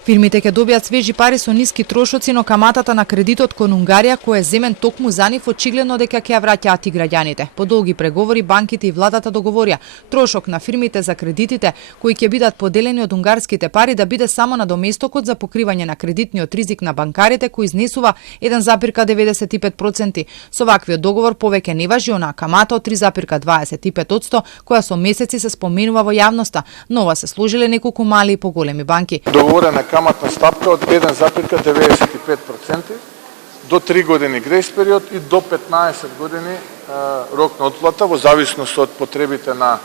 Фирмите ќе добијат свежи пари со ниски трошоци, но каматата на кредитот кон Унгарија, кој е земен токму за нив, очигледно дека ќе ја враќаат и граѓаните. По долги преговори банките и владата договорија трошок на фирмите за кредитите, кои ќе бидат поделени од унгарските пари, да биде само на доместокот за покривање на кредитниот ризик на банкарите, кој изнесува 1,95%. Со ваквиот договор повеќе не важи онаа камата од 3,25%, која со месеци се споменува во јавноста, но ова се сложиле неколку мали и поголеми банки. Договорена каматна стапка од 1,95% до 3 години грејс период и до 15 години рок на отплата во зависност од потребите на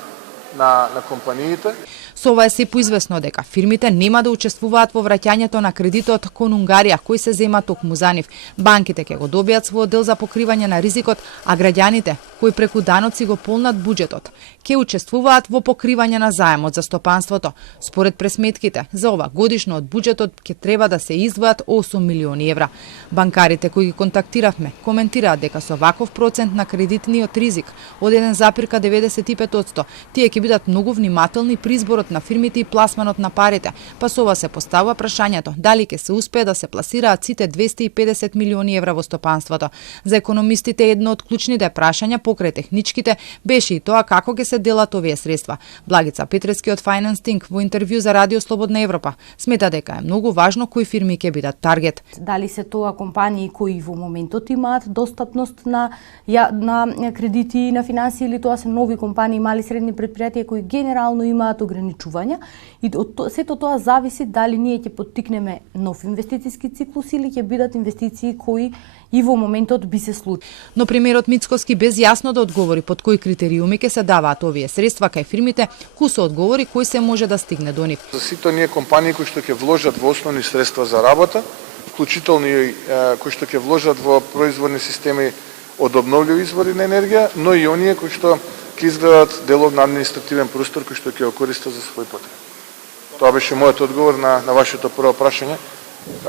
компаниите. Со ова е се поизвестно дека фирмите нема да учествуваат во враќањето на кредитот кон Унгарија, кој се зема токму за нив. Банките ќе го добијат својот дел за покривање на ризикот, а граѓаните, кои преку даноци го полнат буџетот, ќе учествуваат во покривање на заемот за стопанството. Според пресметките, за ова годишно од буџетот ќе треба да се издвојат 8 милиони евра. Банкарите кои ги контактиравме коментираат дека со ваков процент на кредитниот ризик од 1,95%, тие ќе бидат многу внимателни при изборот на фирмите и пласманот на парите, па со ова се поставува прашањето дали ќе се успее да се пласираат сите 250 милиони евра во стопанството. За економистите едно од клучните прашања покрај техничките беше и тоа како ќе се делат овие средства. Благица Петрески од Finance Think во интервју за Радио Слободна Европа смета дека е многу важно кои фирми ќе бидат таргет. Дали се тоа компании кои во моментот имаат достапност на кредити и на финансии, или тоа се нови компании, мали и средни претпријатија кои генерално имаат ограничувања, и од сето тоа зависи дали ние ќе поттикнеме нов инвестициски циклус или ќе бидат инвестиции кои и во моментот би се случи. Но премиерот Мицкоски без јасно да одговори под кои критериуми ќе се даваат овие средства кај фирмите, кусо одговори кој се може да стигне до нив. За сите оние компании кои што ќе вложат во основни средства за работа, вклучително и кои што ќе вложат во производни системи од обновливи извори на енергија, но и оние кои што ќе изградат делов на административен простор кој што ќе го користат за свој потреб. Тоа беше мојот одговор на вашето прво прашање.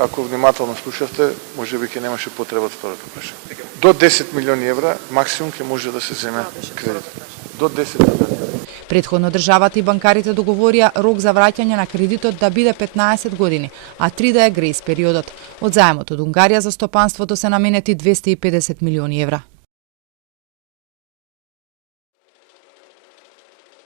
Ако внимателно слушавте, можеби ќе немаше потреба од второто прашање. До 10 милиони евра максимум ќе може да се земе кредит. До 10 милиони евра. Предходно државата и банкарите договорија рок за враќање на кредитот да биде 15 години, а 3 да е грејс периодот. Од заемот од Унгарија за стопанството се наменети 250 милиони евра.